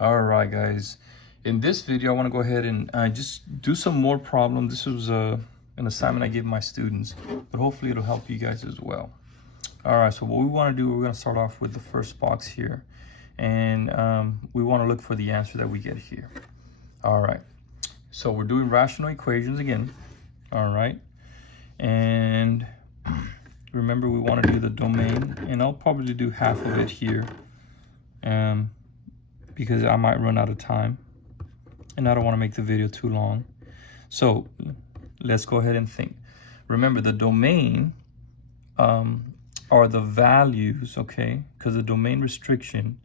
All right, guys. In this video, I want to go ahead and just do some more problems. This was an assignment I gave my students, but hopefully it'll help you guys as well. All right, so what we want to do, we're going to start off with the first box here, and we want to look for the answer that we get here. All right, so we're doing rational equations again. All right, and remember we want to do the domain, and I'll probably do half of it here because I might run out of time and I don't want to make the video too long. So let's go ahead and think. Remember, the domain are the values, okay? Because the domain restriction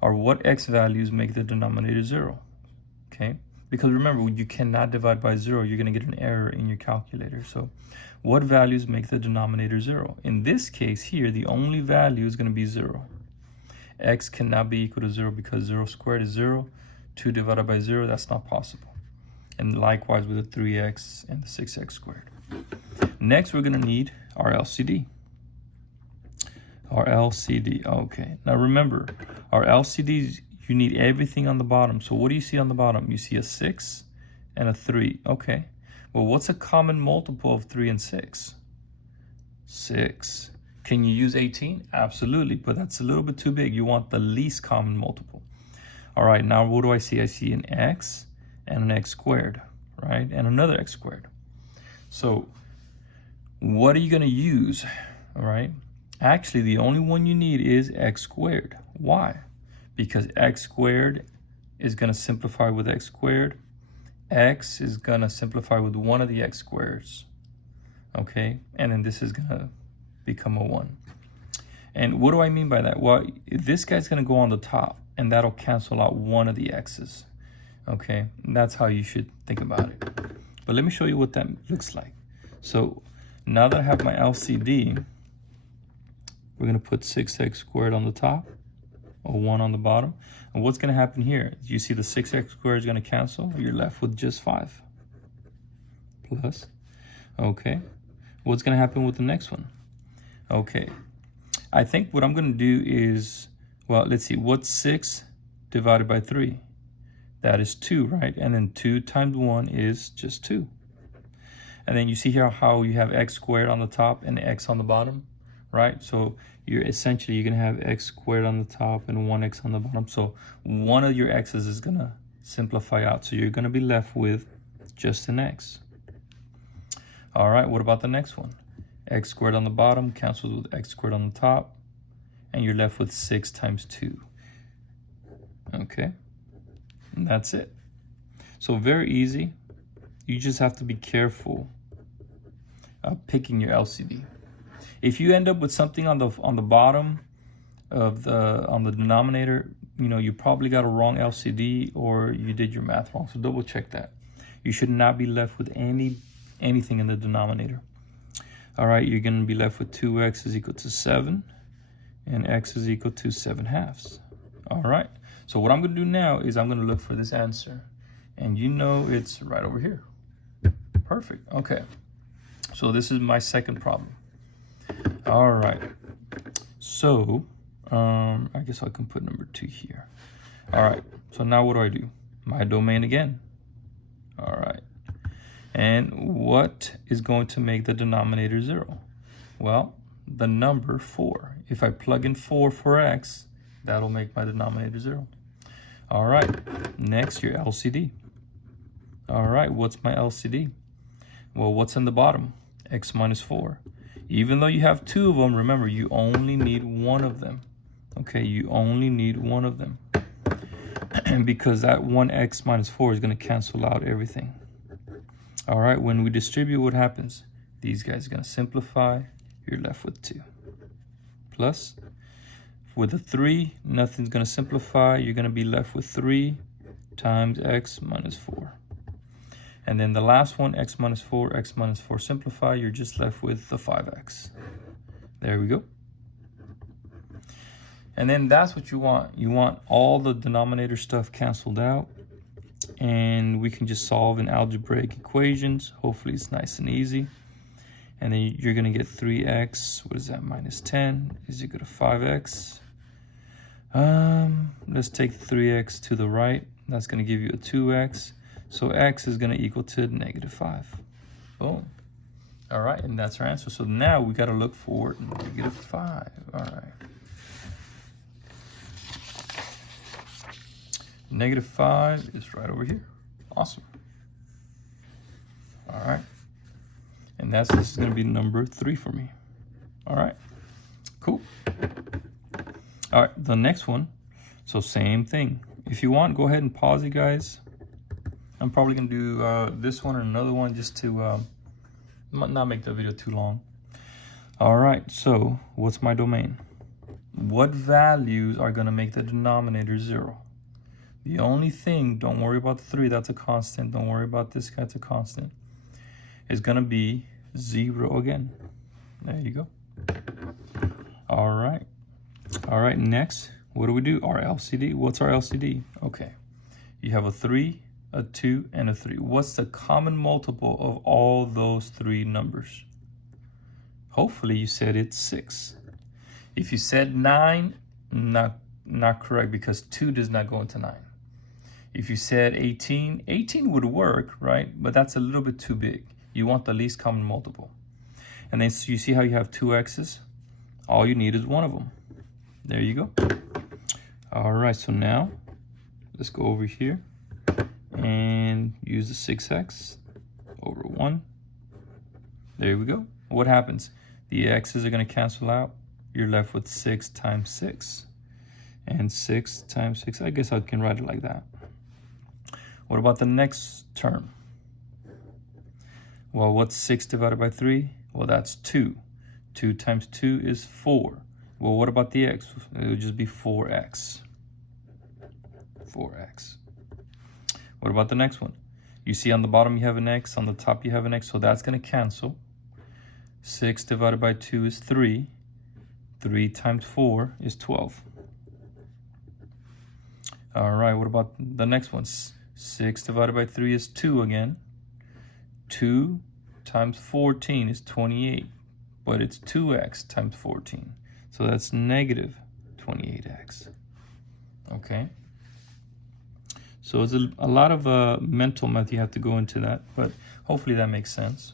are what x values make the denominator 0, okay? Because remember, you cannot divide by 0. You're going to get an error in your calculator. So what values make the denominator 0? In this case here, the only value is going to be 0. X cannot be equal to 0 because 0 squared is 0. 2 divided by 0, that's not possible. And likewise with the 3x and the 6x squared. Next, we're going to need our LCD. Our LCD, okay. Now remember, our LCDs, you need everything on the bottom. So what do you see on the bottom? You see a 6 and a 3, okay. Well, what's a common multiple of 3 and 6? 6. Can you use 18? Absolutely, but that's a little bit too big. You want the least common multiple. All right, now what do I see? I see an x and an x squared, right? And another x squared. So what are you going to use, all right? Actually, the only one you need is x squared. Why? Because x squared is going to simplify with x squared. X is going to simplify with one of the x squareds, okay? And then this is going to become a 1. And what do I mean by that? Well, this guy's going to go on the top, and that'll cancel out one of the x's, okay? And that's how you should think about it. But let me show you what that looks like. So now that I have my LCD, we're going to put 6x squared on the top, a 1 on the bottom. And what's going to happen here? You see the 6x squared is going to cancel. You're left with just 5 plus, okay. What's going to happen with the next one? Okay, I think what I'm going to do is, well, let's see, what's 6 divided by 3? That is 2, right? And then 2 times 1 is just 2. And then you see here how you have x squared on the top and x on the bottom, right? So you're going to have x squared on the top and 1x on the bottom. So one of your x's is going to simplify out. So you're going to be left with just an x. All right, what about the next one? X squared on the bottom cancels with x squared on the top, and you're left with 6 times 2. Okay, and that's it. So very easy. You just have to be careful of picking your LCD. If you end up with something on the bottom of on the denominator, you know, you probably got a wrong LCD or you did your math wrong. So double check that. You should not be left with anything in the denominator. All right, you're going to be left with 2x is equal to 7, and x is equal to 7/2. All right, so what I'm going to do now is I'm going to look for this answer. And you know it's right over here. Perfect, okay. So this is my second problem. All right, so I guess I can put number 2 here. All right, so now what do? My domain again. All right. And what is going to make the denominator 0? Well, the number 4. If I plug in 4 for x, that'll make my denominator 0. All right, next your LCD. All right, what's my LCD? Well, what's in the bottom? X minus 4. Even though you have 2 of them, remember, you only need 1 of them. Okay, you only need 1 of them. And because that 1x minus 4 is going to cancel out everything. All right, when we distribute, what happens? These guys are going to simplify. You're left with 2. Plus, with a 3, nothing's going to simplify. You're going to be left with 3 times x minus 4. And then the last one, x minus 4 simplify. You're just left with the 5x. There we go. And then that's what you want. You want all the denominator stuff canceled out. And we can just solve in algebraic equations. Hopefully it's nice and easy. And then you're going to get 3x, what is that, minus 10 is equal to 5x. Let's take 3x to the right. That's going to give you a 2x. So x is going to equal to -5. Boom. All right, and that's our answer. So now we got to look for -5. All right. -5 is right over here. Awesome. All right. And this is going to be number 3 for me. All right. Cool. All right, the next one. So same thing. If you want, go ahead and pause it, guys. I'm probably going to do this one or another one just to not make the video too long. All right, so what's my domain? What values are going to make the denominator 0? The only thing, don't worry about the 3, that's a constant. Don't worry about this, that's a constant. It's going to be 0 again. There you go. All right. All right, next, what do we do? Our LCD. What's our LCD? Okay, you have a 3, a 2, and a 3. What's the common multiple of all those 3 numbers? Hopefully you said it's 6. If you said 9, not correct, because 2 does not go into 9. If you said 18, 18 would work, right? But that's a little bit too big. You want the least common multiple. And then so you see how you have 2 x's? All you need is one of them. There you go. All right, so now let's go over here and use the 6x over 1. There we go. What happens? The x's are going to cancel out. You're left with 6 times 6. And 6 times 6, I guess I can write it like that. What about the next term? Well, what's 6 divided by 3? Well, that's 2. 2 times 2 is 4. Well, what about the x? It would just be 4x. 4x. What about the next one? You see on the bottom you have an x, on the top you have an x, so that's going to cancel. 6 divided by 2 is 3. 3 times 4 is 12. All right, what about the next one? 6 divided by 3 is 2 again. 2 times 14 is 28, but it's 2x times 14. So that's negative 28x. Okay. So it's a lot of mental math you have to go into that, but hopefully that makes sense.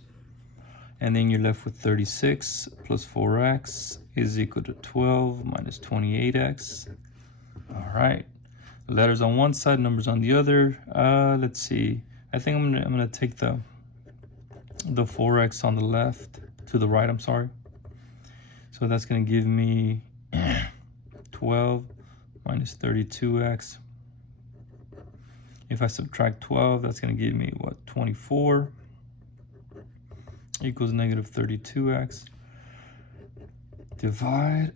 And then you're left with 36 plus 4x is equal to 12 minus 28x. All right. Letters on one side, numbers on the other. Let's see. I think I'm gonna take the 4x on the left, to the right, I'm sorry. So that's going to give me 12 minus 32x. If I subtract 12, that's going to give me, what, 24 equals negative 32x. Divide.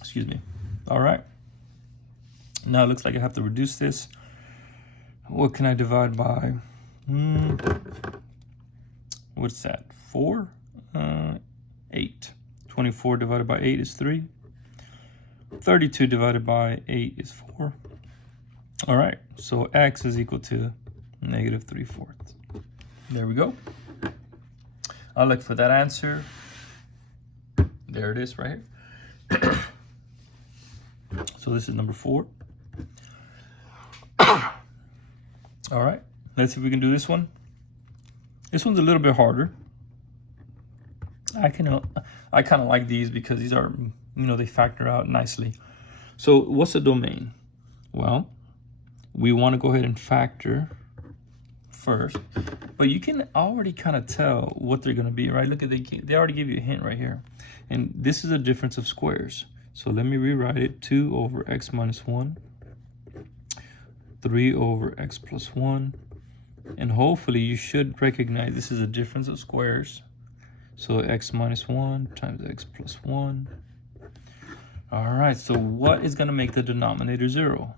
Excuse me. All right. Now it looks like I have to reduce this. What can I divide by? What's that? 4? 8. 24 divided by 8 is 3. 32 divided by 8 is 4. All right, so x is equal to negative 3/4. There we go. I'll look for that answer. There it is right here. So this is number 4. All right, let's see if we can do this one. This one's a little bit harder. I kind of like these because these are, they factor out nicely. So what's a domain? Well, we want to go ahead and factor first, but you can already kind of tell what they're going to be, right? Look at they already give you a hint right here. And this is a difference of squares. So let me rewrite it. 2 over x minus 1. 3 over x plus 1. And hopefully you should recognize this is a difference of squares. So x minus 1 times x plus 1. All right, so what is going to make the denominator 0?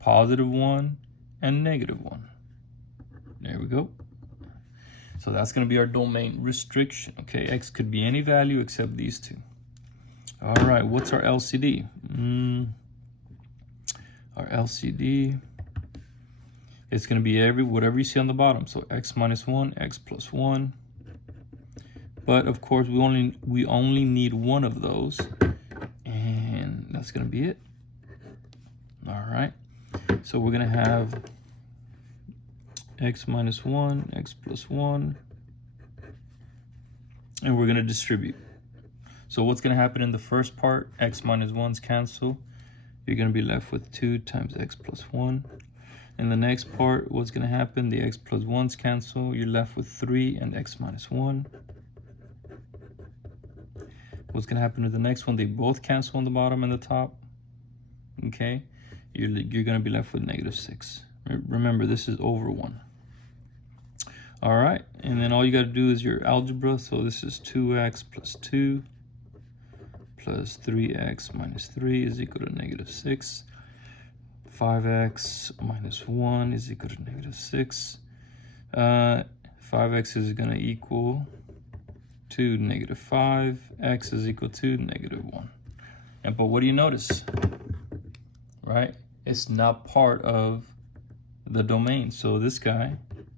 Positive 1 and negative 1. There we go. So that's going to be our domain restriction. Okay, x could be any value except these two. All right, what's our LCD? Our LCD, it's going to be whatever you see on the bottom. So x minus 1, x plus 1. But of course, we only need one of those, and that's gonna be it. All right. So we're gonna have x minus 1, x plus 1, and we're gonna distribute. So what's gonna happen in the first part? X minus 1's cancel. You're gonna be left with 2 times x plus 1. In the next part, what's gonna happen? The x plus 1's cancel. You're left with 3 and x minus 1. What's gonna happen to the next one? They both cancel on the bottom and the top. Okay, you're gonna be left with -6. Remember, this is over 1. All right, and then all you gotta do is your algebra. So this is 2x plus 2 plus 3x minus 3 is equal to -6. 5x minus 1 is equal to -6. 5x is gonna equal to -5. X is equal to -1. And but what do you notice? Right? It's not part of the domain. So this guy,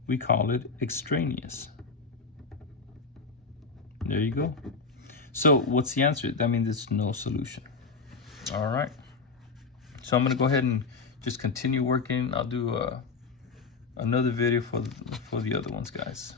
we call it extraneous. There you go. So what's the answer? That means it's no solution. All right. So I'm gonna go ahead and just continue working. I'll do another video for the other ones, guys.